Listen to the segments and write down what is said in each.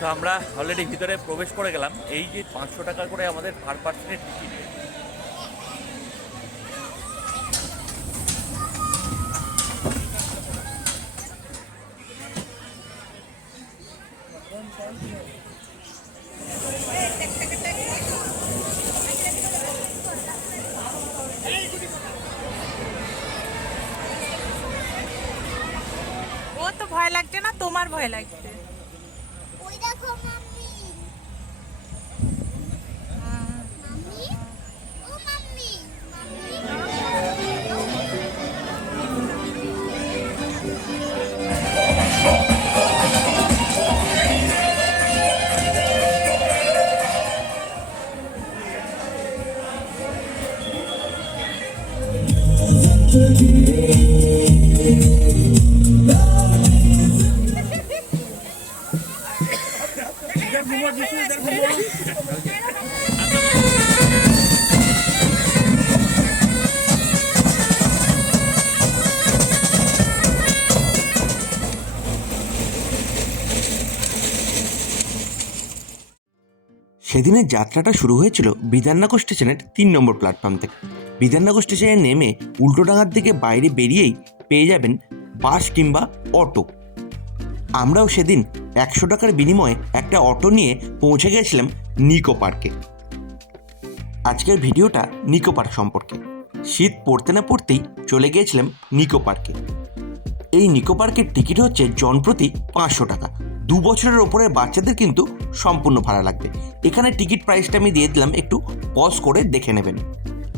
তো আমরা অলরেডি ভিতরে প্রবেশ করে গেলাম। এই যে 500 টাকা করে আমাদের পার পার্সনের টিকিট। ও তো ভয় লাগছে না, তোমার ভয় লাগছে। ওই দেখো মাম্মি। মাম্মি, ও মাম্মি, সেদিনের যাত্রাটা শুরু হয়েছিল বিধাননগর স্টেশনের 3 নম্বর প্ল্যাটফর্ম থেকে। বিধাননগর স্টেশনে নেমে উল্টোডাঙার দিকে বাইরে বেরিয়েই পেয়ে যাবেন বাস কিংবা অটো। আমরাও সেদিন 100 টাকার বিনিময়ে একটা অটো নিয়ে পৌঁছে গেছিলাম নিকো পার্কে। আজকের ভিডিওটা নিকো পার্ক সম্পর্কে। শীত পড়তে না পড়তেই চলে গিয়েছিলাম নিকো পার্কে। এই নিকো পার্কের টিকিট হচ্ছে জনপ্রতি 500 টাকা। 2 বছরের ওপরের বাচ্চাদের কিন্তু সম্পূর্ণ ভাড়া লাগবে। এখানে টিকিট প্রাইসটা আমি দিয়ে দিলাম, একটু পজ করে দেখে নেবেন।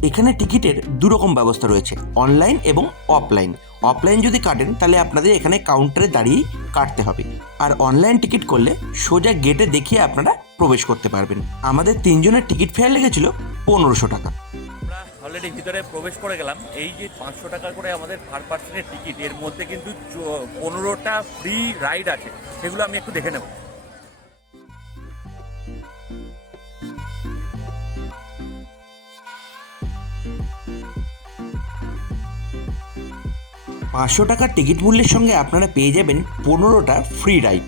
এখানে টিকিটের দুরকম ব্যবস্থা রয়েছে, অনলাইন এবং অফলাইন। অফলাইন যদি কাটেন তাহলে আপনাদের এখানে কাউন্টারে দাঁড়িয়েই কাটতে হবে, আর অনলাইন টিকিট করলে সোজা গেটে দেখিয়ে আপনারা প্রবেশ করতে পারবেন। আমাদের 3 জনের টিকিট ফেয়ার লেগেছিল 1500 টাকা। আমরা অলরেডি ভিতরে প্রবেশ করে গেলাম। এই যে 500 টাকা করে আমাদের পার পার্সনের টিকিট, এর মধ্যে কিন্তু 15টা ফ্রি রাইড আছে, সেগুলো আমি একটু দেখে নেব। পাঁচশো টাকার টিকিট মূল্যের সঙ্গে আপনারা পেয়ে যাবেন 15টা ফ্রি রাইড।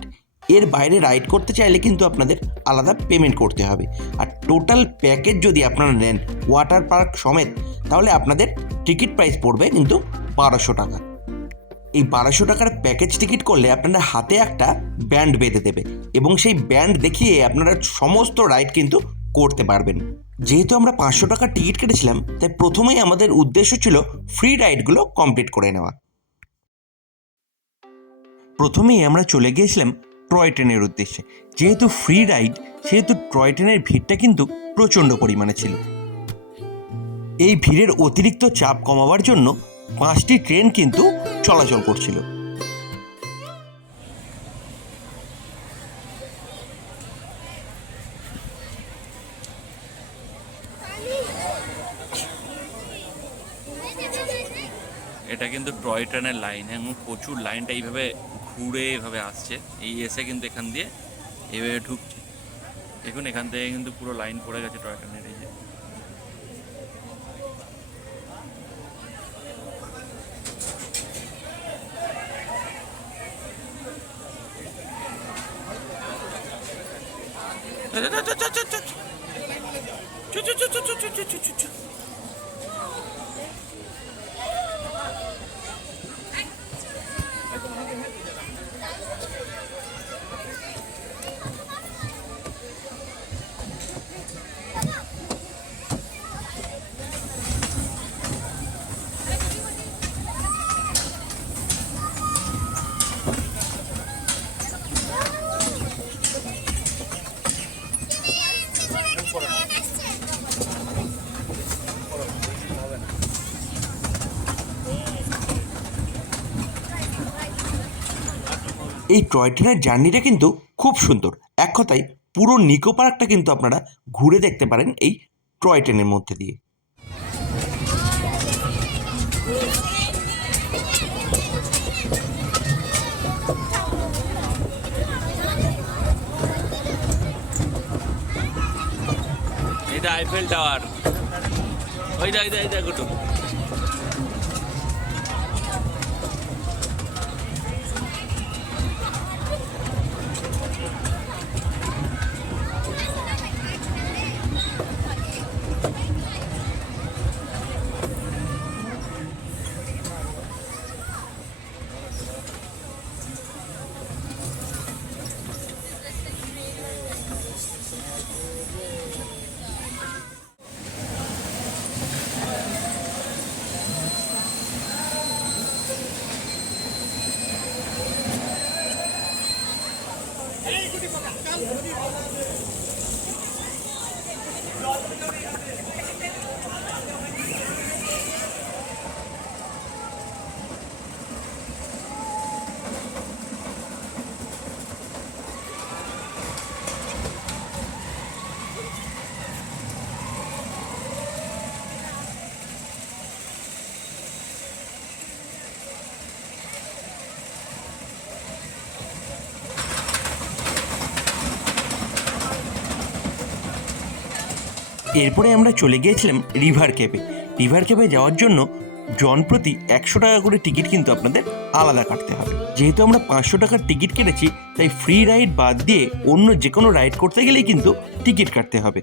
এর বাইরে রাইড করতে চাইলে কিন্তু আপনাদের আলাদা পেমেন্ট করতে হবে। আর টোটাল প্যাকেজ যদি আপনারা নেন ওয়াটার পার্ক সমেত, তাহলে আপনাদের টিকিট প্রাইস পড়বে কিন্তু 1200 টাকা। এই 1200 টাকার প্যাকেজ টিকিট করলে আপনারা হাতে একটা ব্যান্ড বেঁধে দেবে এবং সেই ব্যান্ড দেখিয়ে আপনারা সমস্ত রাইড কিন্তু করতে পারবেন। যেহেতু আমরা 500 টাকার টিকিট কেটেছিলাম, তাই প্রথমেই আমাদের উদ্দেশ্য ছিল ফ্রি রাইডগুলো কমপ্লিট করে নেওয়া। প্রথমেই আমরা চলে গিয়েছিলাম টয় ট্রেনের উদ্দেশ্যে। যেহেতু ফ্রি রাইড, সেহেতু টয় ট্রেনের ভিড়টা কিন্তু প্রচণ্ড পরিমাণে ছিল। এই ভিড়ের অতিরিক্ত চাপ কমাবার জন্য 5টি ট্রেন কিন্তু চলাচল করছিল। এটা কিন্তু টয় ট্রেনের লাইন এবং প্রচুর লাইনটা এইভাবে ঘুরে এভাবে আসছে। এই এসে কিন্তু এখান দিয়ে এইভাবে ঢুকছে। দেখুন এখান থেকে কিন্তু পুরো লাইন পড়ে গেছে টয় ট্রেনের। এই যে এই টয় ট্রেনের জার্নিটা কিন্তু খুব সুন্দর। এক কথায় পুরো নিকো পার্কটা কিন্তু আপনারা ঘুরে দেখতে পারেন এই টয় ট্রেনের মধ্যে দিয়ে। এটা আইফেল টাওয়ার। ওই দেখো এরপরে আমরা চলে গিয়েছিলাম রিভার ক্যাফে। রিভার ক্যাফে যাওয়ার জন্য জনপ্রতি 100 টাকা করে টিকিট কিন্তু আপনাদের আলাদা কাটতে হবে। যেহেতু আমরা 500 টাকার টিকিট কেটেছি, তাই ফ্রি রাইড বাদ দিয়ে অন্য যে কোনো রাইড করতে গেলেই কিন্তু টিকিট কাটতে হবে।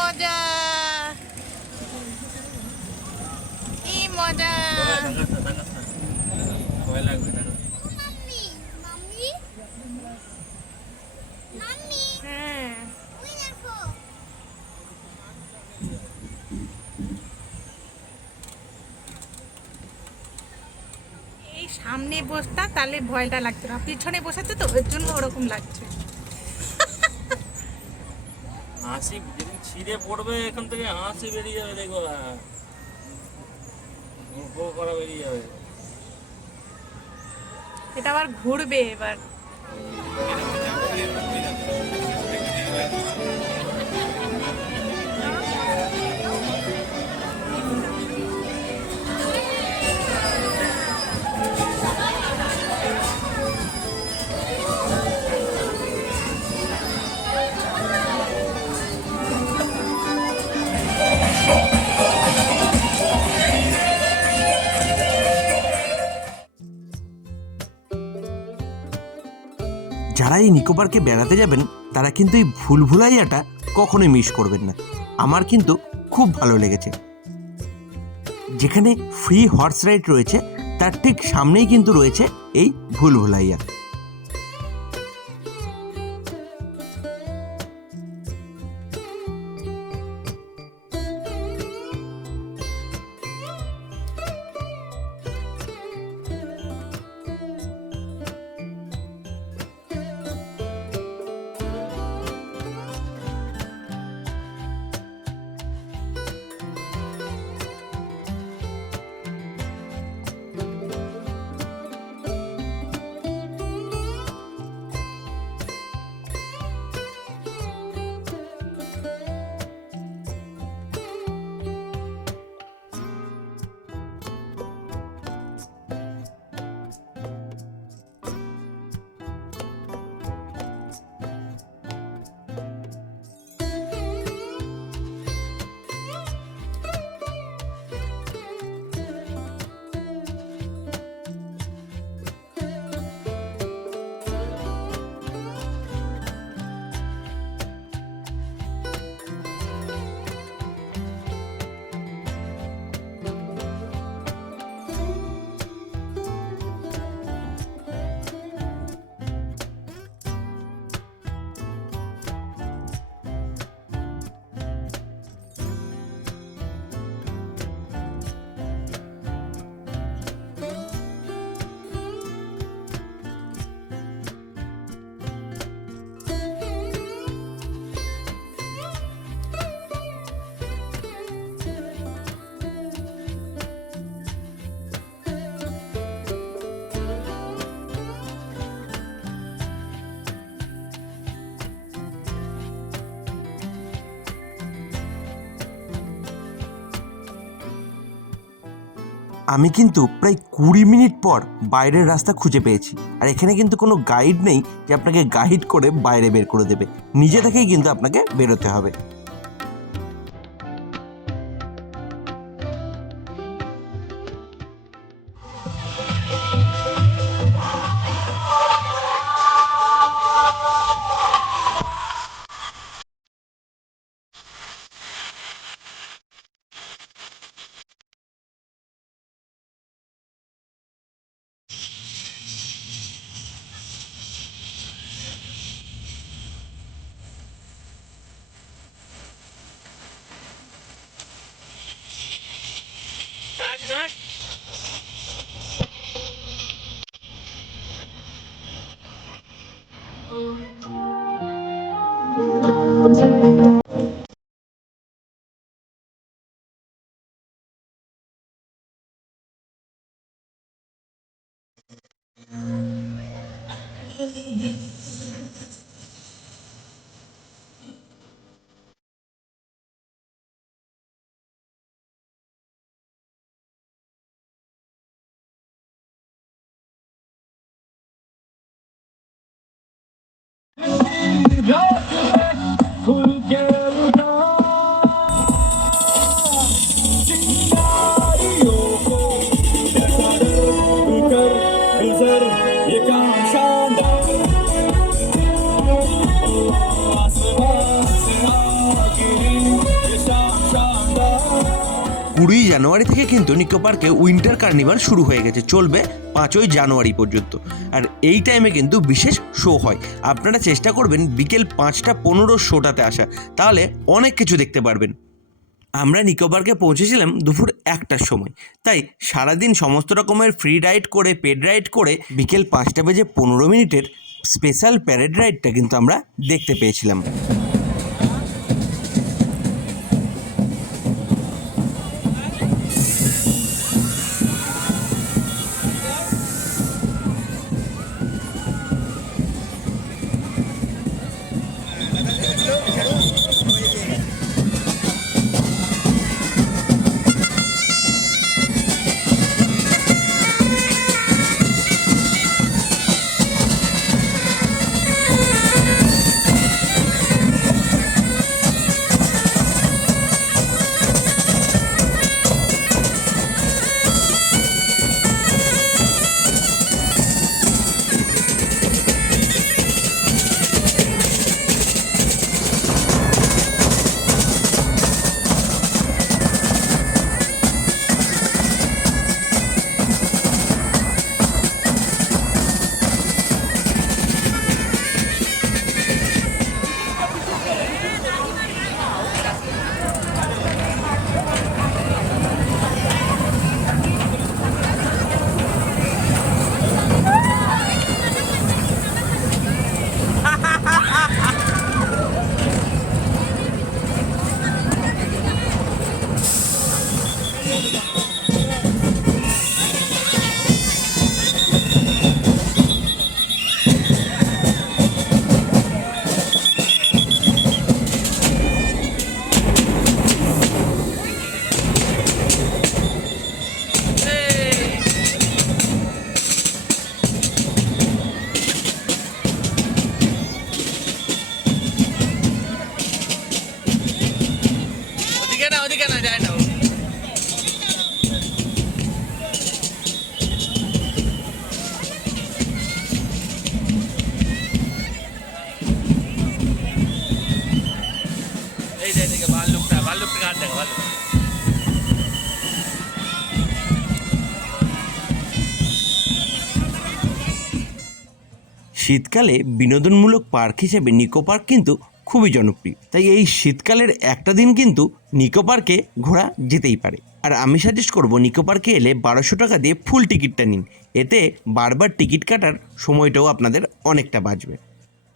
মজা, কি মজা। ভয় লাগবে না। মাম্মি মাম্মি মাম্মি হ্যাঁ, ওই দেখো এই সামনে বসতা তাহলে ভয়টা লাগতো না, পিছনে বসাতে তো ওর জন্য ওরকম লাগছে। হাসি যেদিন ছিঁড়ে পড়বে এখান থেকে হাসি বেরিয়ে যাবে, দেখো গো করা বেরিয়ে যাবে। এটা আবার ঘুরবে এবার। যারা এই নিকো পার্কে বেড়াতে যাবেন তারা কিন্তু এই ভুলভুলাইয়াটা কখনোই মিস করবেন না। আমার কিন্তু খুব ভালো লেগেছে। যেখানে ফ্রি হর্স রাইড রয়েছে, তার ঠিক সামনেই কিন্তু রয়েছে এই ভুলভুলাইয়া। আমি কিন্তু প্রায় 20 মিনিট পর বাইরের রাস্তা খুঁজে পেয়েছি। আর এখানে কিন্তু কোনো গাইড নেই যে আপনাকে গাইড করে বাইরে বের করে দেবে, নিজে থেকেই কিন্তু আপনাকে বেরোতে হবে। জানুয়ারি থেকে কিন্তু নিকো পার্কে উইন্টার কার্নিভাল শুরু হয়ে গেছে, চলবে 5ই জানুয়ারি পর্যন্ত। আর এই টাইমে কিন্তু বিশেষ শো হয়। আপনারা চেষ্টা করবেন বিকেল 5:15 শোটাতে আসা, তাহলে অনেক কিছু দেখতে পারবেন। আমরা নিকো পার্কে পৌঁছেছিলাম দুপুর 1টার সময়, তাই সারাদিন সমস্ত রকমের ফ্রি রাইড করে, পেড রাইড করে বিকেল 5:15 স্পেশাল প্যারেড রাইডটা কিন্তু আমরা দেখতে পেয়েছিলাম। এদিকে ভাল্লুকটা ঘাট দেখো ভাল্লুক। শীতকালে বিনোদনমূলক পার্ক হিসেবে নিকো পার্ক কিন্তু খুবই জনপ্রিয়, তাই এই শীতকালের একটা দিন কিন্তু নিকো পার্কে ঘোরা যেতেই পারে। আর আমি সাজেস্ট করব নিকো পার্কে এলে 1200 টাকা দিয়ে ফুল টিকিটটা নিন, এতে বারবার টিকিট কাটার সময়টাও আপনাদের অনেকটা বাঁচবে।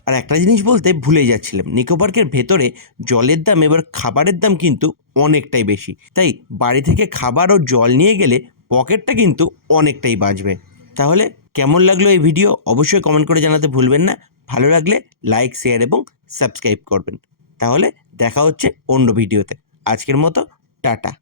আর একটা জিনিস বলতে ভুলে যাচ্ছিলাম, নিকো পার্কের ভেতরে জলের দাম এবার খাবারের দাম কিন্তু অনেকটাই বেশি, তাই বাড়ি থেকে খাবার ও জল নিয়ে গেলে পকেটটা কিন্তু অনেকটাই বাঁচবে। তাহলে কেমন লাগলো এই ভিডিও অবশ্যই কমেন্ট করে জানাতে ভুলবেন না। ভালো লাগলে লাইক, শেয়ার এবং সাবস্ক্রাইব করবেন। তাহলে দেখা হচ্ছে অন্য ভিডিওতে। আজকের মতো টাটা।